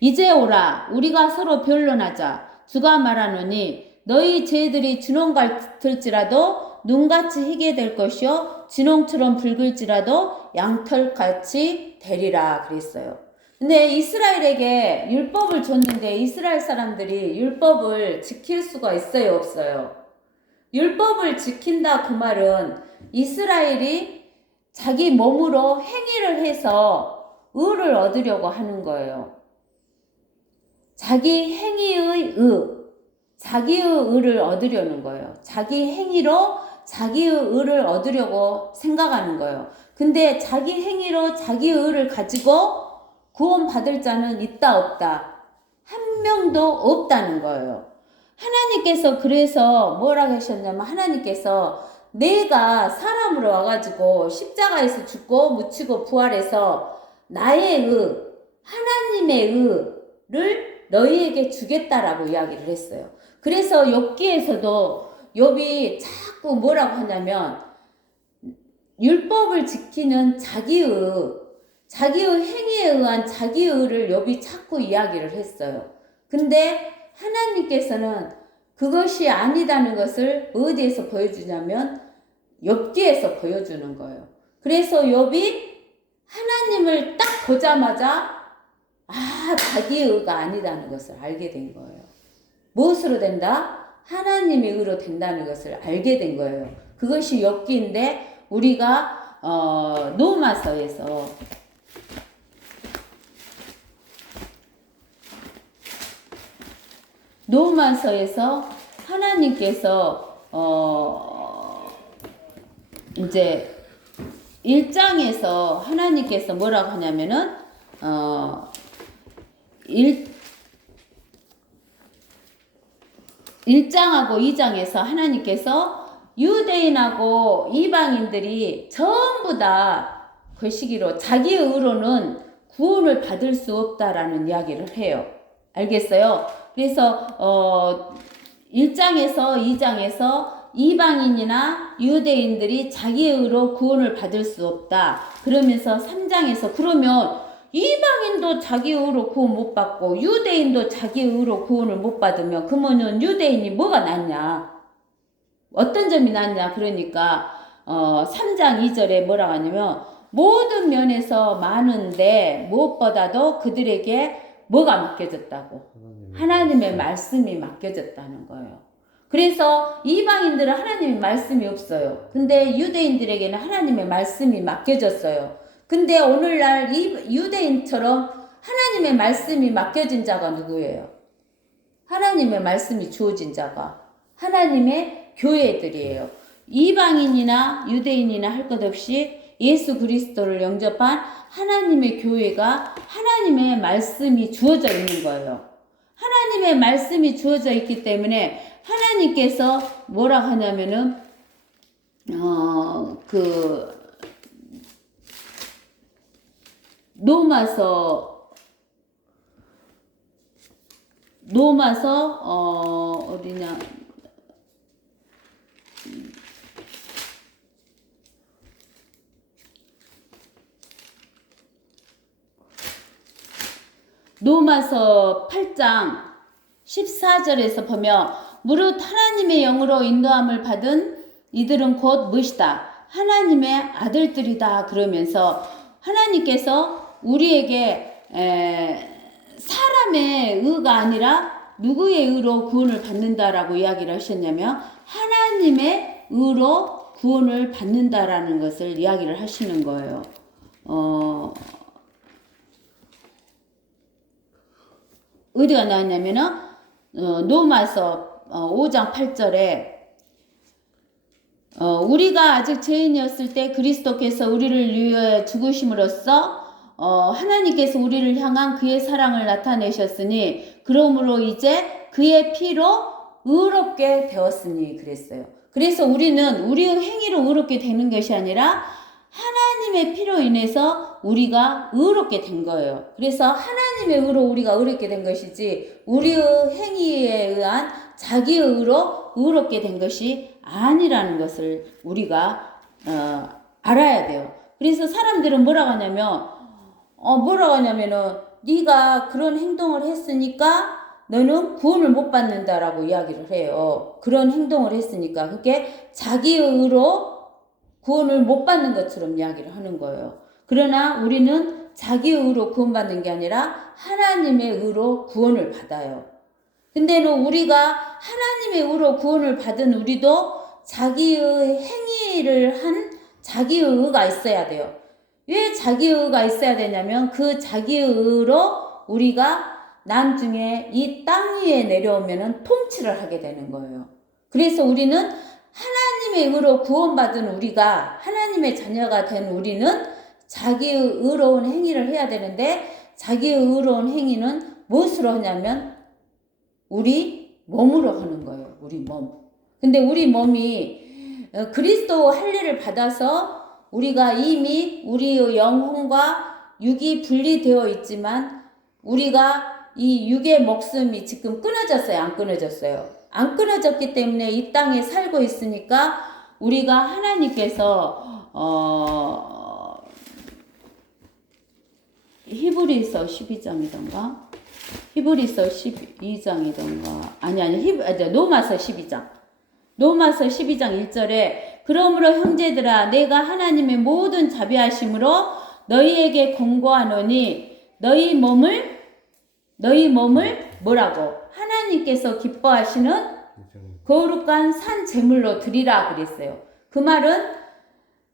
이제 오라 우리가 서로 변론하자. 주가 말하노니 너희 죄들이 진홍 같을지라도 눈같이 희게 될 것이요 진홍처럼 붉을지라도 양털같이 되리라 그랬어요. 근데 이스라엘에게 율법을 줬는데 이스라엘 사람들이 율법을 지킬 수가 있어요, 없어요? 율법을 지킨다 그 말은 이스라엘이 자기 몸으로 행위를 해서 의를 얻으려고 하는 거예요. 자기 행위의 자기의 의를 얻으려는 거예요. 자기 행위로 자기의 의를 얻으려고 생각하는 거예요. 근데 자기 행위로 자기의 의를 가지고 구원 받을 자는 있다 없다? 한 명도 없다는 거예요. 하나님께서 그래서 뭐라고 하셨냐면 하나님께서 내가 사람으로 와가지고 십자가에서 죽고 묻히고 부활해서 나의 하나님의 의를 너희에게 주겠다라고 이야기를 했어요. 그래서 욥기에서도 욥이 자꾸 뭐라고 하냐면 율법을 지키는 자기의 행위에 의한 자기의 의를 욥이 자꾸 이야기를 했어요. 근데 하나님께서는 그것이 아니다는 것을 어디에서 보여주냐면 욥기에서 보여주는 거예요. 그래서 욥이 하나님을 딱 보자마자 자기의 의가 아니다는 것을 알게 된 거예요. 무엇으로 된다? 하나님의 의로 된다는 것을 알게 된 거예요. 그것이 욥기인데 우리가 노마서에서 하나님께서 이제 1장에서 하나님께서 뭐라고 하냐면은 1장하고 2장에서 하나님께서 유대인하고 이방인들이 전부 다 거시기로 자기의 의로는 구원을 받을 수 없다라는 이야기를 해요. 알겠어요? 그래서 1장에서 2장에서 이방인이나 유대인들이 자기의 의로 구원을 받을 수 없다. 그러면서 3장에서 그러면 이방인도 자기 의로 구원 못 받고 유대인도 자기 의로 구원을 못 받으면 그러면 유대인이 뭐가 낫냐? 어떤 점이 낫냐? 그러니까 3장 2절에 뭐라고 하냐면 모든 면에서 많은데 무엇보다도 그들에게 뭐가 맡겨졌다고? 하나님의 말씀이 맡겨졌다는 거예요. 그래서 이방인들은 하나님의 말씀이 없어요. 근데 유대인들에게는 하나님의 말씀이 맡겨졌어요. 근데 오늘날 유대인처럼 하나님의 말씀이 맡겨진 자가 누구예요? 하나님의 말씀이 주어진 자가 하나님의 교회들이에요. 이방인이나 유대인이나 할 것 없이 예수 그리스도를 영접한 하나님의 교회가 하나님의 말씀이 주어져 있는 거예요. 하나님의 말씀이 주어져 있기 때문에 하나님께서 뭐라고 하냐면은 노마서 어디냐 노마서 8장 14절에서 보면 무릇 하나님의 영으로 인도함을 받은 이들은 곧 무엇이다? 하나님의 아들들이다. 그러면서 하나님께서 우리에게 사람의 의가 아니라 누구의 의로 구원을 받는다라고 이야기를 하셨냐면 하나님의 의로 구원을 받는다라는 것을 이야기를 하시는 거예요. 어디가 나왔냐면은 로마서 5장 8절에 우리가 아직 죄인이었을 때 그리스도께서 우리를 위해 죽으심으로써 하나님께서 우리를 향한 그의 사랑을 나타내셨으니 그러므로 이제 그의 피로 의롭게 되었으니 그랬어요. 그래서 우리는 우리의 행위로 의롭게 되는 것이 아니라 하나님의 피로 인해서 우리가 의롭게 된 거예요. 그래서 하나님의 의로 우리가 의롭게 된 것이지 우리의 행위에 의한 자기의 의로 의롭게 된 것이 아니라는 것을 우리가 알아야 돼요. 그래서 사람들은 뭐라고 하냐면은 네가 그런 행동을 했으니까 너는 구원을 못 받는다라고 이야기를 해요. 그런 행동을 했으니까. 그게 자기의 의로 구원을 못 받는 것처럼 이야기를 하는 거예요. 그러나 우리는 자기의 의로 구원받는 게 아니라 하나님의 의로 구원을 받아요. 근데는 우리가 하나님의 의로 구원을 받은 우리도 자기의 행위를 한 자기의 의가 있어야 돼요. 왜 자기의 의가 있어야 되냐면 그 자기의 의로 우리가 나중에 이 땅 위에 내려오면은 통치를 하게 되는 거예요. 그래서 우리는 하나님의 의로 구원받은 우리가 하나님의 자녀가 된 우리는 자기의 의로운 행위를 해야 되는데 자기의 의로운 행위는 무엇으로 하냐면 우리 몸으로 하는 거예요. 우리 몸. 근데 우리 몸이 그리스도 할례를 받아서 우리가 이미 우리의 영혼과 육이 분리되어 있지만 우리가 이 육의 목숨이 지금 끊어졌어요? 안 끊어졌어요? 안 끊어졌기 때문에 이 땅에 살고 있으니까 우리가 하나님께서 히브리서 12장이던가 히브리서 12장이던가 로마서 12장 로마서 12장 1절에 그러므로 형제들아 내가 하나님의 모든 자비하심으로 너희에게 권고하노니 너희 몸을 뭐라고? 하나님께서 기뻐하시는 거룩한 산 제물로 드리라 그랬어요. 그 말은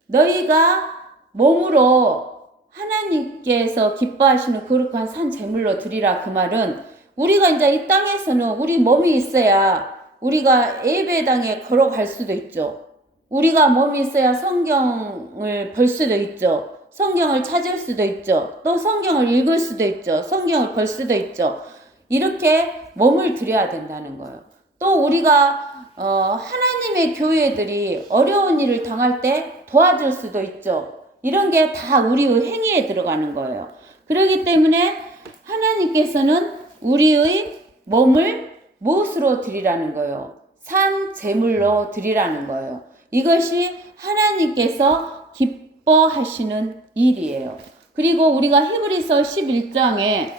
너희가 몸으로 하나님께서 기뻐하시는 거룩한 산 제물로 드리라 그 말은 우리가 이제 이 땅에서는 우리 몸이 있어야 우리가 예배당에 걸어갈 수도 있죠. 우리가 몸이 있어야 성경을 볼 수도 있죠. 성경을 찾을 수도 있죠. 또 성경을 읽을 수도 있죠. 성경을 볼 수도 있죠. 이렇게 몸을 들여야 된다는 거예요. 또 우리가 하나님의 교회들이 어려운 일을 당할 때 도와줄 수도 있죠. 이런 게 다 우리의 행위에 들어가는 거예요. 그렇기 때문에 하나님께서는 우리의 몸을 무엇으로 드리라는 거예요? 산 제물로 드리라는 거예요. 이것이 하나님께서 기뻐하시는 일이에요. 그리고 우리가 히브리서 11장에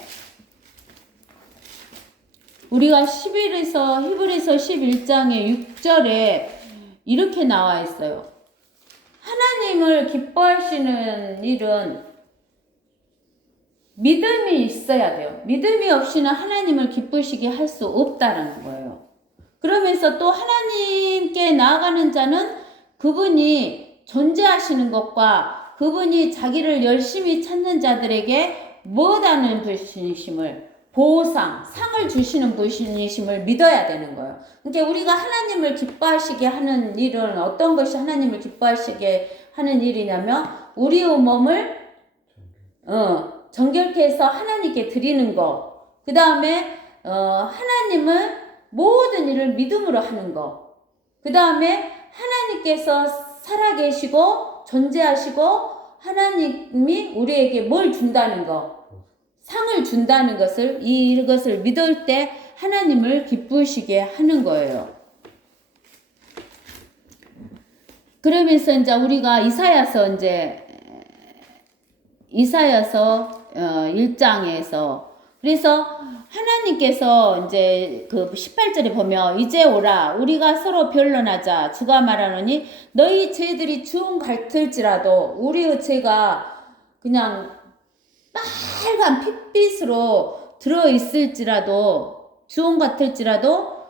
히브리서 11장의 6절에 이렇게 나와 있어요. 하나님을 기뻐하시는 일은 믿음이 있어야 돼요. 믿음이 없이는 하나님을 기쁘시게 할 수 없다라는 거예요. 그러면서 또 하나님께 나아가는 자는 그분이 존재하시는 것과 그분이 자기를 열심히 찾는 자들에게 뭐다는 분이심을 상을 주시는 분이심을 믿어야 되는 거예요. 그러니까 우리가 하나님을 기뻐하시게 하는 일은 어떤 것이 하나님을 기뻐하시게 하는 일이냐면 우리의 몸을 정결케 해서 하나님께 드리는 거. 그 다음에 하나님을 모든 일을 믿음으로 하는 거. 그 다음에 하나님께서 살아계시고 존재하시고 하나님이 우리에게 뭘 준다는 거. 상을 준다는 것을 이것을 믿을 때 하나님을 기쁘시게 하는 거예요. 그러면서 이제 우리가 이사야서 1장에서 그래서 하나님께서 이제 그 18절에 보면 이제 오라 우리가 서로 변론하자 주가 말하노니 너희 죄들이 주홍 같을지라도 우리의 죄가 그냥 빨간 핏빛으로 들어있을지라도 주홍 같을지라도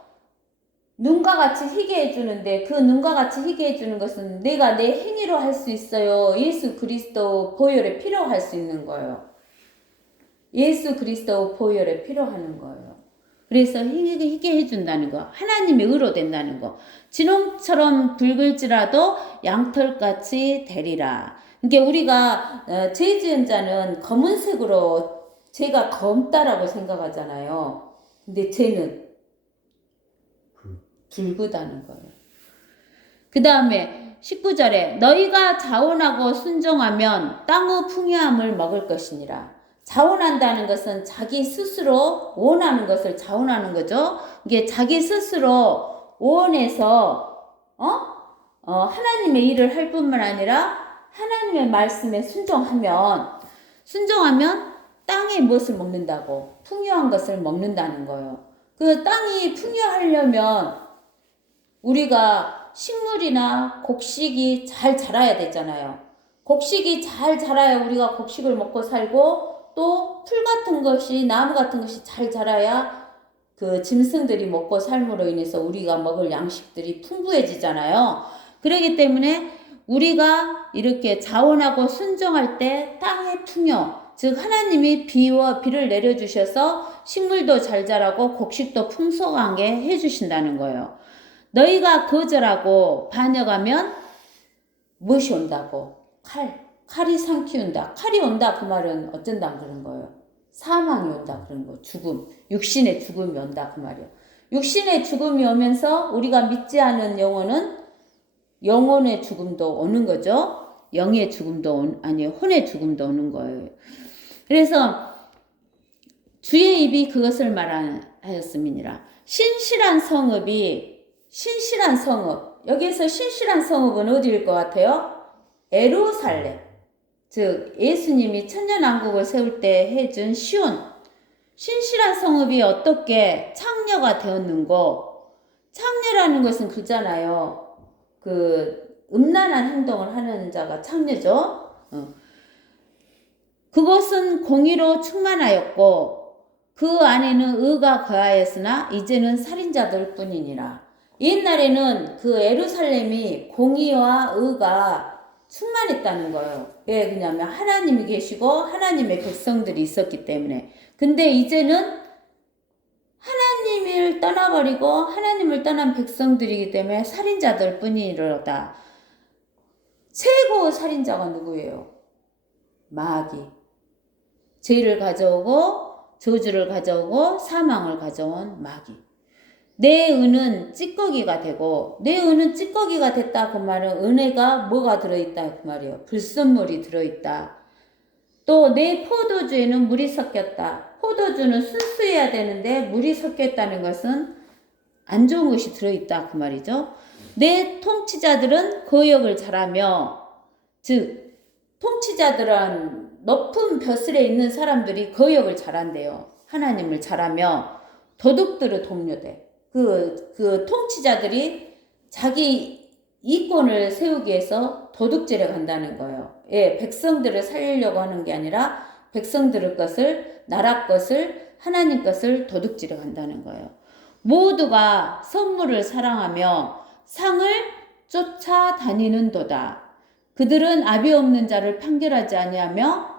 눈과 같이 희게 해주는데 그 눈과 같이 희게 해주는 것은 내가 내 행위로 할 수 있어요. 예수 그리스도 보혈에 피로 할 수 있는 거예요. 예수 그리스도 보혈에 피로 하는 거예요. 그래서 희게 해준다는 거. 하나님의 의로 된다는 거. 진홍처럼 붉을지라도 양털같이 되리라. 그러니까 우리가 죄 지은 자는 검은색으로 죄가 검다라고 생각하잖아요. 근데 죄는 붉다는 거예요. 그 다음에 19절에 너희가 자원하고 순종하면 땅의 풍요함을 먹을 것이니라. 자원한다는 것은 자기 스스로 원하는 것을 자원하는 거죠. 이게 자기 스스로 원해서 하나님의 일을 할 뿐만 아니라 하나님의 말씀에 순종하면 땅의 무엇을 먹는다고? 풍요한 것을 먹는다는 거예요. 그 땅이 풍요하려면 우리가 식물이나 곡식이 잘 자라야 되잖아요. 곡식이 잘 자라야 우리가 곡식을 먹고 살고 또 풀 같은 것이 나무 같은 것이 잘 자라야 그 짐승들이 먹고 삶으로 인해서 우리가 먹을 양식들이 풍부해지잖아요. 그렇기 때문에 우리가 이렇게 자원하고 순종할 때 땅의 풍요, 즉 하나님이 비를 내려주셔서 식물도 잘 자라고 곡식도 풍성하게 해주신다는 거예요. 너희가 거절하고 반역하면 무엇이 온다고? 칼이 삼키운다. 칼이 온다 그 말은 어쩐다 그런 거예요. 사망이 온다 그런 거. 죽음, 육신의 죽음이 온다 그 말이에요. 육신의 죽음이 오면서 우리가 믿지 않은 영혼은 영혼의 죽음도 오는 거죠. 영의 죽음도 혼의 죽음도 오는 거예요. 그래서 주의 입이 그것을 말하였음이니라. 신실한 성읍, 여기에서 신실한 성읍은 어디일 것 같아요? 예루살렘. 즉 예수님이 천년왕국을 세울 때 해준 시온. 신실한 성읍이 어떻게 창녀가 되었는고? 창녀라는 것은 그잖아요. 그 음란한 행동을 하는 자가 창녀죠. 그것은 공의로 충만하였고 그 안에는 의가 거하였으나 이제는 살인자들 뿐이니라. 옛날에는 그 예루살렘이 공의와 의가 충만했다는 거예요. 왜 그러냐면 하나님이 계시고 하나님의 백성들이 있었기 때문에. 근데 이제는 하나님을 떠나버리고 하나님을 떠난 백성들이기 때문에 살인자들 뿐이로다. 최고 살인자가 누구예요? 마귀. 죄를 가져오고 저주를 가져오고 사망을 가져온 마귀. 내 은은 찌꺼기가 되고, 내 은은 찌꺼기가 됐다 그 말은 은혜가 뭐가 들어있다 그 말이에요. 불순물이 들어있다. 또 내 포도주에는 물이 섞였다. 포도주는 순수해야 되는데 물이 섞였다는 것은 안 좋은 것이 들어있다 그 말이죠. 내 통치자들은 거역을 잘하며, 즉 통치자들은 높은 벼슬에 있는 사람들이 거역을 잘한대요. 하나님을 잘하며 도둑들을 동료돼. 그 통치자들이 자기 이권을 세우기 위해서 도둑질에 간다는 거예요. 예, 백성들을 살리려고 하는 게 아니라 백성들의 것을, 나라 것을, 하나님 것을 도둑질에 간다는 거예요. 모두가 선물을 사랑하며 상을 쫓아다니는도다. 그들은 압이 없는 자를 판결하지 아니하며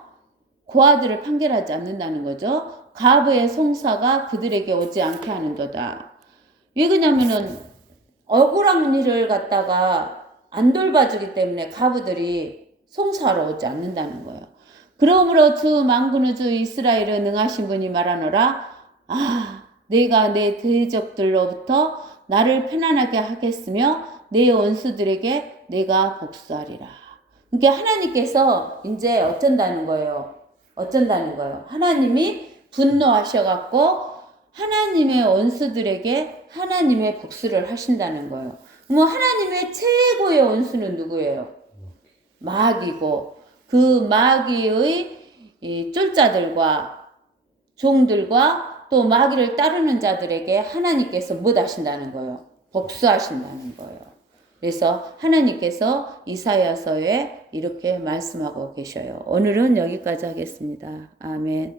고아들을 판결하지 않는다는 거죠. 가부의 송사가 그들에게 오지 않게 하는도다. 왜 그러냐면은 억울한 일을 갖다가 안 돌봐주기 때문에 가부들이 송사하러 오지 않는다는 거예요. 그러므로 주 만군의 주 이스라엘은 능하신 분이 말하노라. 내가 내 대적들로부터 나를 편안하게 하겠으며 내 원수들에게 내가 복수하리라. 그러니까 하나님께서 이제 어쩐다는 거예요. 하나님이 분노하셔갖고 하나님의 원수들에게 하나님의 복수를 하신다는 거예요. 뭐 하나님의 최고의 원수는 누구예요? 마귀고 그 마귀의 이 쫄자들과 종들과 또 마귀를 따르는 자들에게 하나님께서 뭐 하신다는 거예요? 복수하신다는 거예요. 그래서 하나님께서 이사야서에 이렇게 말씀하고 계셔요. 오늘은 여기까지 하겠습니다. 아멘.